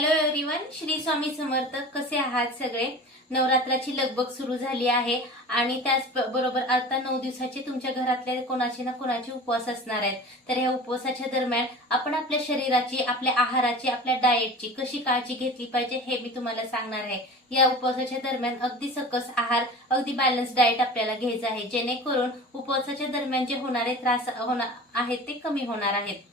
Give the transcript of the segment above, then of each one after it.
Hello everyone Shri Swami Samarth कसे आहात सगळे? नवरात्राची लगबग सुरू झाली आहे आणि त्याच बरोबर आता नऊ दिवसाचे तुमच्या घरातले कोणाचे ना कोणाचे उपवास असणार आहेत. तर या उपवासाच्या दरम्यान आपण आपल्या शरीराची आपल्या आहाराची आपल्या डाएटची कशी काळजी घेतली पाहिजे हे मी तुम्हाला सांगणार आहे. या उपवासाच्या दरम्यान अगदी सकस आहार अगदी बॅलन्स डाएट आपल्याला घ्यायचं आहे. जेणेकरून उपवासाच्या दरम्यान जे होणारे त्रास होणार आहेत ते कमी होणार आहेत.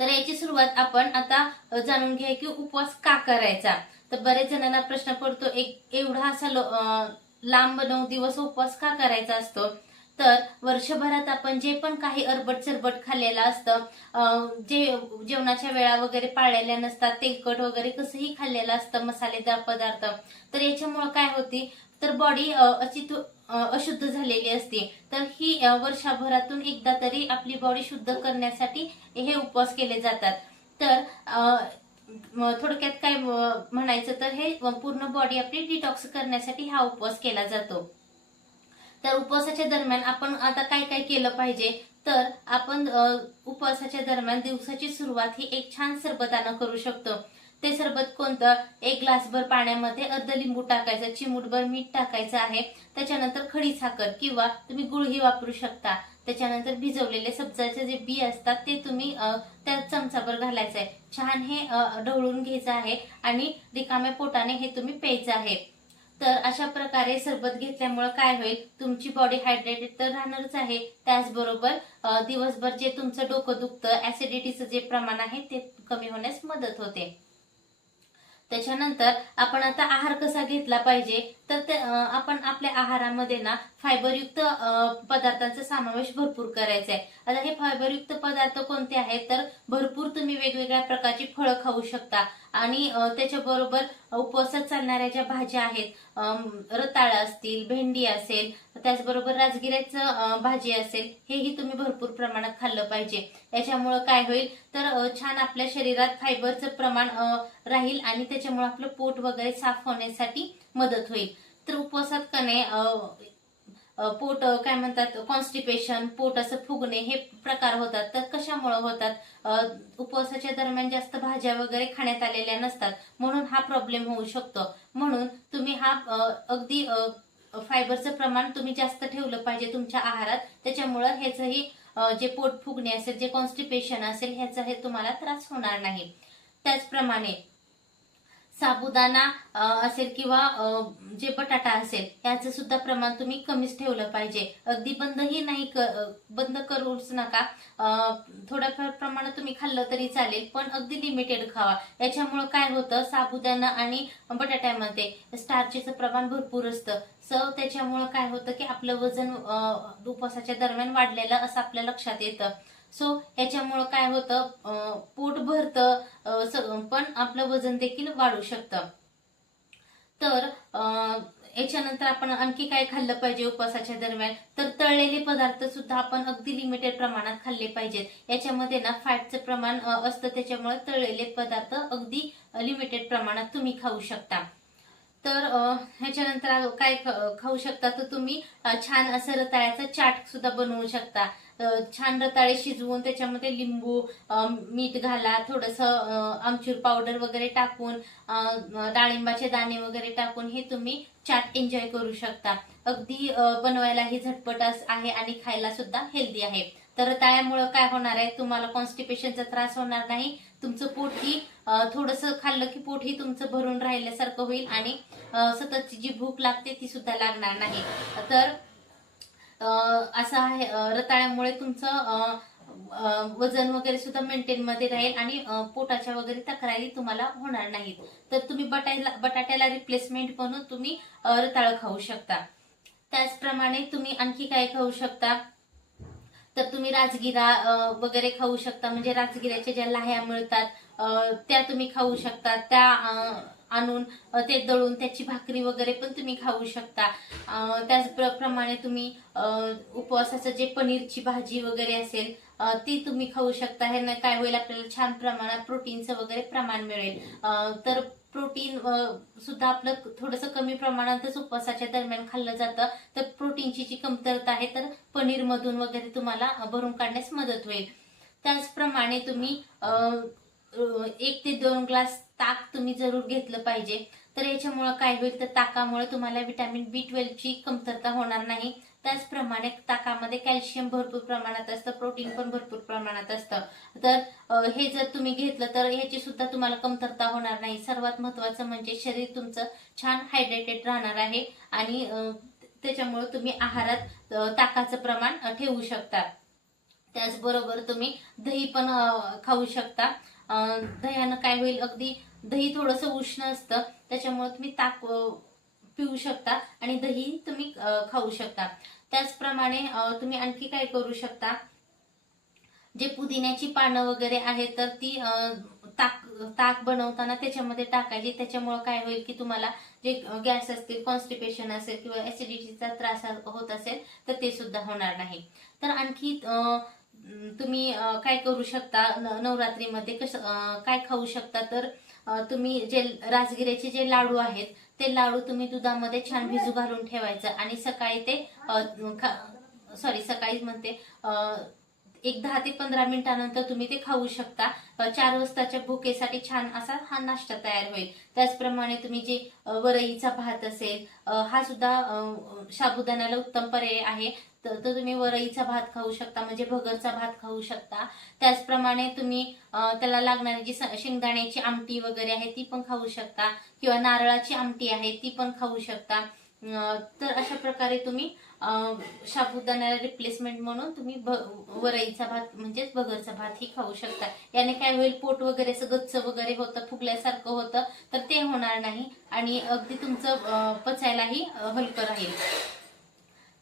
तर याची सुरुवात आपण आता जाणून घ्या की उपवास का करायचा. तर बरेच जणांना प्रश्न पडतो एक एवढा असा लो- लांब नऊ दिवस उपवास का करायचा असतो? तर वर्षभरात आपण जे पण काही अरबट चरबट खाल्लेलं असतं जे जेवणाच्या वेळा वगैरे पाळलेल्या नसतात तेलकट वगैरे कसंही खाल्लेलं असतं मसालेदार पदार्थ तर याच्यामुळं काय होती? तर बॉडी अशी अशुद्ध झालेली असते. तर ही वर्षभरातून एकदा तरी आपली बॉडी शुद्ध करण्यासाठी हे उपवास केले जातात. तर थोडक्यात काय म्हणायचं तर हे पूर्ण बॉडी आपली डिटॉक्स करण्यासाठी हा उपवास केला जातो. तर उपवासाच्या दरम्यान आपण आता काय काय केलं पाहिजे? तर आपण उपवासाच्या दरम्यान दिवसाची सुरुवात ही एक छान सरबतानं करू शकतो. ते सरबत कोणतं? एक ग्लासभर पाण्यामध्ये अर्ध लिंबू टाकायचं चिमूटभर मीठ टाकायचं आहे. त्याच्यानंतर खडी साखर किंवा तुम्ही गुळही वापरू शकता. त्याच्यानंतर भिजवलेले सब्जाचे जे बी असतात ते तुम्ही त्या चमचाभर घालायचं आहे. छान हे ढवळून घ्यायचं आहे आणि रिकाम्या पोटाने हे तुम्ही प्यायचं आहे. तर अशा प्रकारे सरबत घेतल्यामुळे काय होईल? तुमची बॉडी हायड्रेटेड तर राहणारच आहे. त्याचबरोबर दिवसभर जे तुमचं डोकं दुखतं ऍसिडिटीचं जे प्रमाण आहे ते कमी होण्यास मदत होते. त्याच्यानंतर आपण आता आहार कसा घेतला पाहिजे? तर आपण आपल्या आहारामध्ये ना फायबरयुक्त पदार्थांचा समावेश भरपूर करायचा आहे. आता हे फायबरयुक्त पदार्थ कोणते आहेत? तर भरपूर तुम्ही वेगवेगळ्या प्रकारची फळं खाऊ शकता. आणि त्याच्याबरोबर उपवासात चालणाऱ्या ज्या भाज्या आहेत अम, रताळं असतील भेंडी असेल त्याचबरोबर राजगिऱ्याचं भाजी असेल हेही तुम्ही भरपूर प्रमाणात खाल्लं पाहिजे. याच्यामुळं काय होईल? तर छान आपल्या शरीरात फायबरचं प्रमाण राहील आणि त्याच्यामुळे आपलं पोट वगैरे साफ होण्यासाठी मदत होईल. तर उपवासात कणे पोट काय म्हणतात कॉन्स्टिपेशन पोट असं फुगणे हे प्रकार होतात. तर कशामुळे होतात? उपवासाच्या दरम्यान जास्त भाज्या वगैरे खाण्यात आलेल्या नसतात. म्हणून हा प्रॉब्लेम होऊ शकतो. म्हणून तुम्ही हा अगदी फायबरचं प्रमाण तुम्ही जास्त ठेवलं पाहिजे तुमच्या आहारात. त्याच्यामुळं ह्याचंही जे पोट फुगणे असेल जे कॉन्स्टिपेशन असेल ह्याचा हे तुम्हाला त्रास होणार नाही. त्याचप्रमाणे साबुदाणा असेल किंवा जे बटाटा असेल याचं सुद्धा प्रमाण तुम्ही कमीच ठेवलं पाहिजे. अगदी बंदही नाही क- बंद करूच नका. थोड्याफार प्रमाणात तुम्ही खाल्लं तरी चालेल पण अगदी लिमिटेड खावा. याच्यामुळं काय होतं साबुदाणा आणि बटाट्यामध्ये स्टार्चेचं प्रमाण भरपूर असतं. सो त्याच्यामुळं काय होतं की आपलं वजन उपवासाच्या दरम्यान वाढलेलं असं आपल्या लक्षात येतं. सो ह्याच्यामुळं काय होतं? पोट भरतं पण आपलं वजन देखील वाढू शकतं. तर याच्यानंतर आपण आणखी काय खाल्लं पाहिजे उपवासाच्या दरम्यान? तर तळलेले पदार्थ सुद्धा आपण अगदी लिमिटेड प्रमाणात खाल्ले पाहिजेत. याच्यामध्ये ना फॅटचं प्रमाण असतं. त्याच्यामुळे तळलेले पदार्थ अगदी लिमिटेड प्रमाणात तुम्ही खाऊ शकता. तर ह्याच्यानंतर काय खाऊ शकता? तर तुम्ही छान असं रताळ्याचा चाट सुद्धा बनवू शकता. छान रताळे शिजवून त्याच्यामध्ये लिंबू मीठ घाला थोडंसं आमचूर पावडर वगैरे टाकून डाळिंबाचे दाणे वगैरे टाकून हे तुम्ही चाट एन्जॉय करू शकता. अगदी बनवायलाही झटपट आहे आणि खायला सुद्धा हेल्दी आहे. तर रताळ्यामुळे काय होणार आहे? तुम्हाला कॉन्स्टिपेशनचा त्रास होणार नाही. तुमचं पोटही थोडस खाल्लं की पोटही तुमचं भरून राहिल्यासारखं होईल आणि सततची जी भूक लागते ती सुद्धा लागणार नाही. तर असं आहे रताळ्यामुळे तुमचं वजन वगैरे सुद्धा मेंटेन मध्ये राहील आणि पोटाच्या वगैरे तक्रारी तुम्हाला होणार नाहीत. तर तुम्ही बटायला बटाट्याला रिप्लेसमेंट म्हणून तुम्ही रताळ रताळं खाऊ शकता. त्याचप्रमाणे तुम्ही आणखी काय खाऊ शकता? तर तुम्ही राजगिरा वगैरे खाऊ शकता. म्हणजे राजगिऱ्याच्या ज्या लाह्या मिळतात त्या तुम्ही खाऊ शकता. त्या आणून ते दळून त्याची भाकरी वगैरे पण तुम्ही खाऊ शकता. त्याचप्रमाणे तुम्ही उपवासाचं जे पनीरची भाजी वगैरे असेल ती तुम्ही खाऊ शकता. हे काय होईल आपल्याला छान प्रमाणात प्रोटीनचं वगैरे प्रमाण मिळेल. तर प्रोटीन सुद्धा आपलं थोडंसं कमी प्रमाणातच उपवासाच्या दरम्यान खाल्लं जातं. तर प्रोटीनची जी कमतरता आहे तर पनीरमधून वगैरे तुम्हाला भरून काढण्यास मदत होईल. त्याचप्रमाणे तुम्ही एक ते दोन ग्लास ताक तुम्ही जरूर घेतलं पाहिजे. तर याच्यामुळं काय होईल? तर ताकामुळे तुम्हाला विटॅमिन बी ची कमतरता होणार नाही. त्याचप्रमाणे ताकामध्ये कॅल्शियम भरपूर प्रमाणात असतं प्रोटीन पण भरपूर प्रमाणात असतं. तर हे जर तुम्ही घेतलं तर ह्याची सुद्धा तुम्हाला कमतरता होणार नाही. सर्वात महत्वाचं म्हणजे शरीर तुमचं छान हायड्रेटेड राहणार आहे आणि त्याच्यामुळे तुम्ही आहारात ताकाचं प्रमाण ठेवू शकता. त्याचबरोबर तुम्ही दही पण खाऊ शकता. दह्यानं काय होईल? अगदी दही थोडंसं उष्ण असतं. त्याच्यामुळे तुम्ही ताक पिऊ शकता आणि दही तुम्ही खाऊ शकता. त्याचप्रमाणे तुम्ही आणखी काय करू शकता? जे पुदिन्याची पानं वगैरे आहेत तर ती अं, ताक ताक बनवताना त्याच्यामध्ये टाकायची. त्याच्यामुळे काय होईल की तुम्हाला जे गॅस असतील कॉन्स्टिपेशन असेल किंवा ऍसिडिटीचा त्रास होत असेल तर ते सुद्धा होणार नाही. तर आणखी अं, तुम्ही काय करू शकता? न- नवरात्रीमध्ये कसं काय खाऊ शकता? तर तुम्ही जे राजगिऱ्याचे जे लाडू आहेत ते लाडू तुम्ही दुधामध्ये छान भिजू घालून ठेवायचं आणि सकाळी ते सॉरी सकाळीच म्हणते एक दहा ते पंधरा मिनिटानंतर तुम्ही ते खाऊ शकता. चार वाजताच्या भुकेसाठी छान असा हा नाश्ता तयार होईल. त्याचप्रमाणे तुम्ही जे वरईचा भात असेल हा सुद्धा साबुदाण्याला उत्तम पर्याय आहे. तर तुम्ही वरईचा भात खाऊ शकता म्हणजे भगरचा भात खाऊ शकता. त्याचप्रमाणे तुम्ही त्याला लागणारी जी शेंगदाण्याची आमटी वगैरे आहे ती पण खाऊ शकता. किंवा नारळाची आमटी आहे ती पण खाऊ शकता. तर अशा प्रकारे तुम्ही साबुदाण्याला रिप्लेसमेंट म्हणून तुम्ही वरईचा भात म्हणजेच बगरचा भात ही खाऊ शकता. याने काय होईल पोट वगैरे असं गच्च वगैरे होतं फुगल्यासारखं होतं तर ते होणार नाही. आणि अगदी तुमचं पचायलाही हलकं राहील.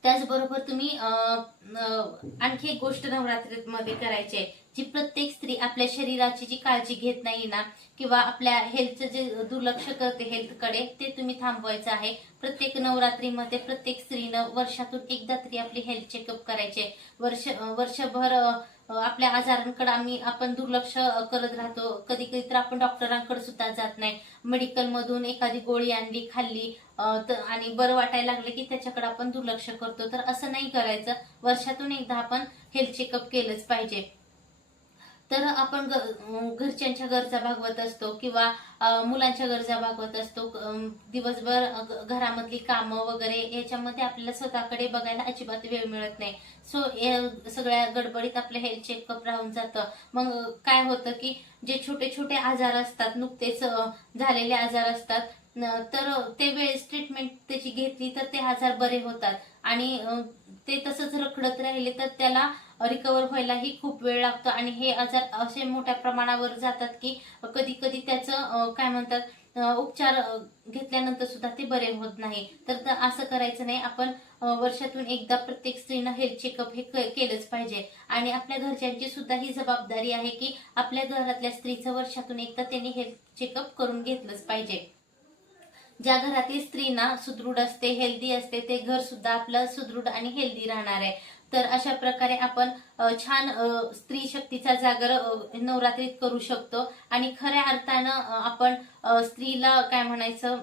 त्याचबरोबर तुम्ही आणखी एक गोष्ट नवरात्रीमध्ये करायची आहे जी प्रत्येक स्त्री आपल्या शरीराची जी काळजी घेत नाही ना किंवा आपल्या हेल्थचं जे दुर्लक्ष करते हेल्थकडे ते तुम्ही थांबवायचं आहे. प्रत्येक नवरात्रीमध्ये प्रत्येक स्त्रीनं वर्षातून एकदा तरी आपली हेल्थ चेकअप करायचे वर्ष वर्षभर आपल्या आजारांकडे आम्ही आपण दुर्लक्ष करत राहतो. कधी कधी तर आपण डॉक्टरांकडे सुद्धा जात नाही. मेडिकल मधून एखादी गोळी आणली खाल्ली आणि बरं वाटायला लागलं की त्याच्याकडे आपण दुर्लक्ष करतो. तर असं नाही करायचं. वर्षातून एकदा आपण हेल्थ चेकअप केलंच पाहिजे. तर आपण ग- घरच्यांच्या गरजा भागवत असतो किंवा मुलांच्या गरजा भागवत असतो. दिवसभर घरामधली कामं वगैरे याच्यामध्ये आपल्याला स्वतःकडे बघायला अजिबात वेळ मिळत नाही. सो सगळ्या गडबडीत आपलं हेल्थ चेकअप राहून जातं. मग काय होतं की जे छोटे छोटे आजार असतात नुकतेच झालेले आजार असतात न- तर ते वेळेस ट्रीटमेंट त्याची घेतली तर ते आजार बरे होतात. आणि ते तसंच रखडत राहिले तर त्याला रिकवर व्हायलाही खूप वेळ लागतो. आणि हे आजार असे मोठ्या प्रमाणावर जातात की कधी कधी त्याचं काय म्हणतात उपचार घेतल्यानंतर सुद्धा ते बरे होत नाही. तर असं करायचं नाही. आपण वर्षातून एकदा प्रत्येक स्त्रीनं हेल्थ चेकअप हे क- केलंच पाहिजे. आणि आपल्या घरच्यांची सुद्धा ही जबाबदारी आहे की आपल्या घरातल्या स्त्रीचं वर्षातून एकदा त्यांनी हेल्थ चेकअप करून घेतलंच पाहिजे. ज्या घरातील स्त्रीना सुदृढ असते हेल्दी असते ते घर सुद्धा आपलं सुदृढ आणि हेल्दी राहणार आहे. तर अशा प्रकारे आपण छान स्त्री शक्तीचा जागर नवरात्रीत करू शकतो. आणि खऱ्या अर्थानं आपण स्त्रीला काय म्हणायचं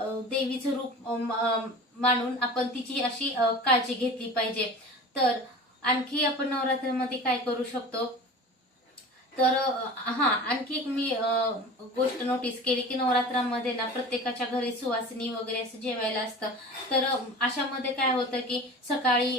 देवीचं रूप म- मानून आपण तिची अशी काळजी घेतली पाहिजे. तर आणखी आपण नवरात्रीमध्ये काय करू शकतो? तर हा आणखी एक मी अ, गोष्ट नोटीस केली की नवरात्रामध्ये ना प्रत्येकाच्या घरी सुवासिनी वगैरे असं जेवायला असतं. तर अशामध्ये काय होतं की सकाळी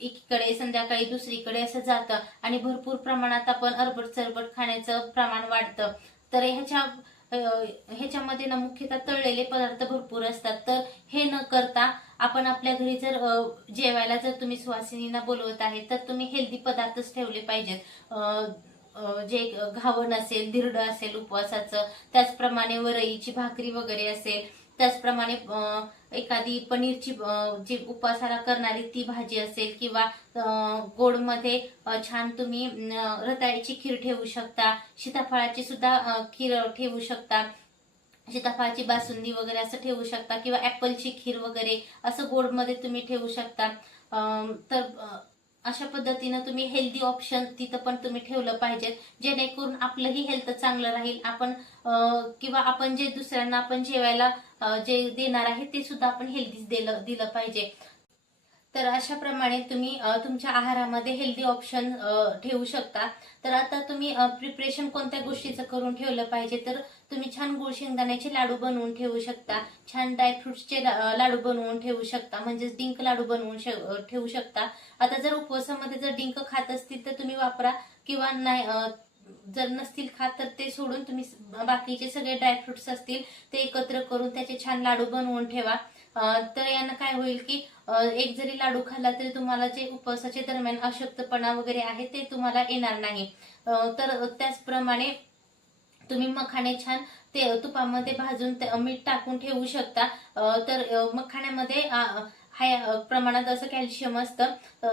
एकीकडे संध्याकाळी दुसरीकडे असं जातं आणि भरपूर प्रमाणात आपण अरबट चरबट खाण्याचं प्रमाण वाढतं. तर ह्याच्या ह्याच्यामध्ये ना मुख्यतः तळलेले पदार्थ भरपूर असतात. तर हे न करता आपण आपल्या घरी जर जेवायला जर तुम्ही सुवासिनींना बोलवत आहे तर तुम्ही हेल्दी पदार्थच ठेवले पाहिजेत. जे घावण असेल धिरड असेल उपवासाचं त्याचप्रमाणे वरईची भाकरी वगैरे असेल त्याचप्रमाणे एखादी पनीरची जी उपवासाला करणारी ती भाजी असेल किंवा गोडमध्ये छान तुम्ही रताळ्याची खीर ठेवू शकता सीताफळाची सुद्धा खीर ठेवू शकता सीताफळाची बासुंदी वगैरे असं ठेवू शकता किंवा ऍपलची खीर वगैरे असं गोडमध्ये तुम्ही ठेवू शकता. तर अशा पद्धतीनं तुम्ही हेल्दी ऑप्शन तिथं पण तुम्ही ठेवलं पाहिजेत जेणेकरून आपलंही हेल्थ चांगलं राहील. आपण किंवा आपण जे दुसऱ्यांना आपण जेवायला जे देणार आहे ते सुद्धा आपण हेल्दीच दिलं दिलं पाहिजे. तर अशाप्रमाणे तुम्ही तुमच्या आहारामध्ये हेल्दी ऑप्शन ठेवू शकता. तर आता तुम्ही प्रिपरेशन कोणत्या गोष्टीचं करून ठेवलं पाहिजे? तर तुम्ही छान गुळ शेंगदाण्याचे लाडू बनवून ठेवू शकता. छान ड्रायफ्रुट्सचे लाडू बनवून ठेवू शकता. म्हणजेच डिंक लाडू बनवून ठेवू शकता. आता जर उपवासामध्ये जर डिंक खात असतील तर तुम्ही वापरा. किंवा नाही जर नसतील खात तर ते सोडून तुम्ही बाकीचे सगळे ड्रायफ्रुट्स असतील ते एकत्र करून त्याचे छान लाडू बनवून ठेवा. तर यानं काय होईल की एक जरी लाडू खाल्ला तरी तुम्हाला जे उपवासाचे दरम्यान अशक्तपणा वगैरे आहे ते तुम्हाला येणार नाही. तर त्याचप्रमाणे तुम्ही मखाणे छान ते तुपामध्ये भाजून मीठ टाकून ठेवू शकता. तर मखाण्यामध्ये हाय प्रमाणात असं कॅल्शियम असतं.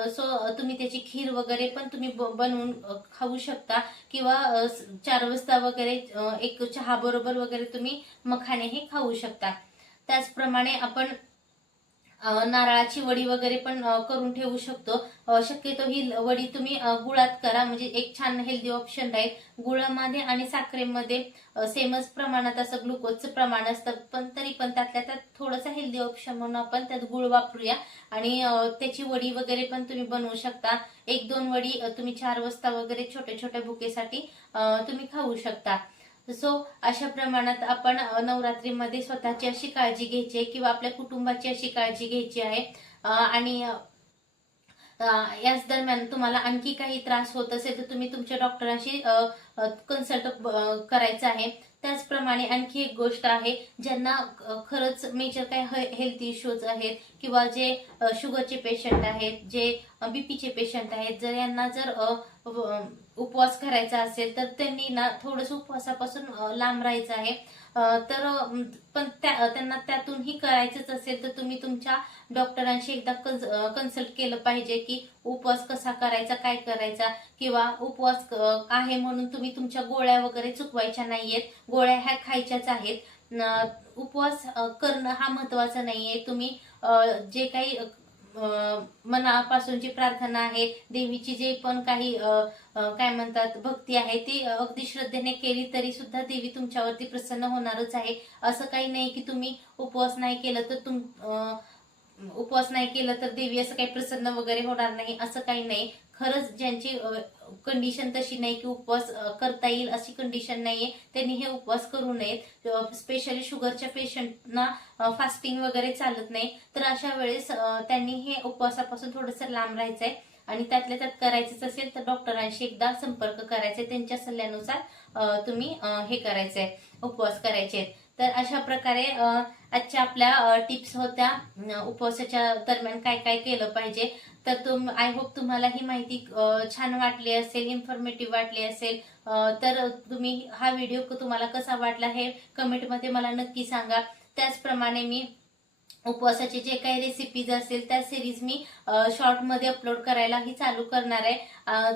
सो तुम्ही त्याची खीर वगैरे पण तुम्ही ब- बनवून खाऊ शकता. किंवा चार वाजता वगैरे एक चहा बरोबर वगैरे तुम्ही मखाणे हे खाऊ शकता. त्याचप्रमाणे आपण नारळाची वडी वगैरे पण करून ठेवू शकतो. शक्यतो ही वडी तुम्ही गुळात करा. म्हणजे एक छान हेल्दी ऑप्शन राहील. गुळामध्ये आणि साखरेमध्ये सेमच प्रमाणात असं ग्लुकोजचं प्रमाण असतं. पण तरी पण त्यातल्या त्यात थोडंसं हेल्दी ऑप्शन म्हणून आपण त्यात गुळ वापरूया. आणि त्याची वडी वगैरे पण तुम्ही बनवू शकता. एक दोन वडी तुम्ही चार वाजता वगैरे छोट्या छोट्या बुकेसाठी तुम्ही खाऊ शकता. सो अशा प्रमाणात आपण नवरात्रीमध्ये स्वतःची अशी काळजी घ्यायची आहे किंवा आपल्या कुटुंबाची अशी काळजी घ्यायची आहे. आणि याच दरम्यान तुम्हाला आणखी काही त्रास होत असेल तर तुम्ही तुमच्या डॉक्टरांशी कन्सल्ट करायचं आहे. त्याचप्रमाणे आणखी एक गोष्ट आहे ज्यांना खरंच मेजर काही हेल्थ इश्यूज आहेत किंवा जे शुगरचे पेशंट आहेत जे बीपीचे पेशंट आहेत जर यांना जर उपवास करायचा असेल तर त्यांनी ना थोडस उपवासापासून लांब राहायचं आहे. तर पण त्या त्यांना त्यातूनही करायचंच असेल तर तुम्ही तुमच्या डॉक्टरांशी एकदा कन्सल्ट केलं पाहिजे की उपवास कसा करायचा काय करायचा किंवा उपवास आहे म्हणून तुम्ही तुमच्या गोळ्या वगैरे चुकवायच्या नाहीयेत गोळ्या ह्या खायच्याच आहेत. न- उपवास करणं हा महत्त्वाचा नाहीये. तुम्ही जे काही मनापासूनची प्रार्थना आहे. देवीची जे पण काही काय म्हणतात भक्ती आहे ती अगदी श्रद्धेने केली तरी सुद्धा देवी तुमच्यावरती प्रसन्न होणारच आहे. असं काही नाही की तुम्ही उपवास नाही केलं तर तुम उपवास नाही केलं तर देवी असं काही प्रसन्न वगैरे होणार नाही. असं काही नाही. खरंच ज्यांची कंडिशन तशी नाही की उपवास करता येईल अशी कंडिशन नाहीये त्यांनी हे उपवास करू नयेत. स्पेशली शुगरच्या पेशंटना फास्टिंग वगैरे चालत नाही. तर अशा वेळेस त्यांनी हे उपवासापासून थोडंसं लांब राहायचंय. आणि त्यातल्या त्यात करायचंच असेल तर डॉक्टरांशी एकदा संपर्क करायचा त्यांच्या सल्ल्यानुसार तुम्ही हे करायचंय. उपवास करायचे आहेत. तर अशा प्रकारे आजच्या आपल्या टिप्स होत्या. उपवासाच्या दरम्यान काय काय केलं पाहिजे. तर तुम आय होप तुम्हाला ही माहिती छान वाटली असेल इन्फॉर्मेटिव्ह वाटली असेल. तर तुम्ही हा व्हिडिओ तुम्हाला कसा वाटला हे कमेंटमध्ये मला नक्की सांगा. त्याचप्रमाणे मी उपवासाचे जे काही रेसिपीज असेल त्या सिरीज मी शॉर्टमध्ये अपलोड करायलाही चालू करणार आहे.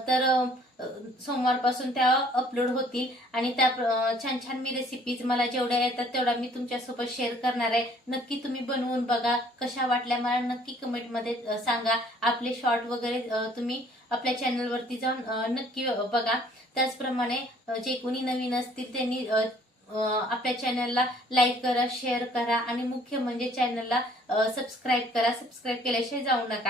तर सोमवारपासून त्या अपलोड होतील. आणि त्या छान छान मी रेसिपीज मला जेवढ्या येतात तेवढ्या मी तुमच्यासोबत शेअर करणार आहे. नक्की तुम्ही बनवून बघा. कशा वाटल्या मला नक्की कमेंटमध्ये सांगा. आपले शॉर्ट वगैरे तुम्ही आपल्या चॅनलवरती जाऊन नक्की बघा. त्याचप्रमाणे जे कोणी नवीन असतील त्यांनी आपल्या चॅनलला लाईक करा शेअर करा. आणि मुख्य म्हणजे चॅनलला सबस्क्राईब करा. सबस्क्राईब केल्याशिवाय जाऊ नका.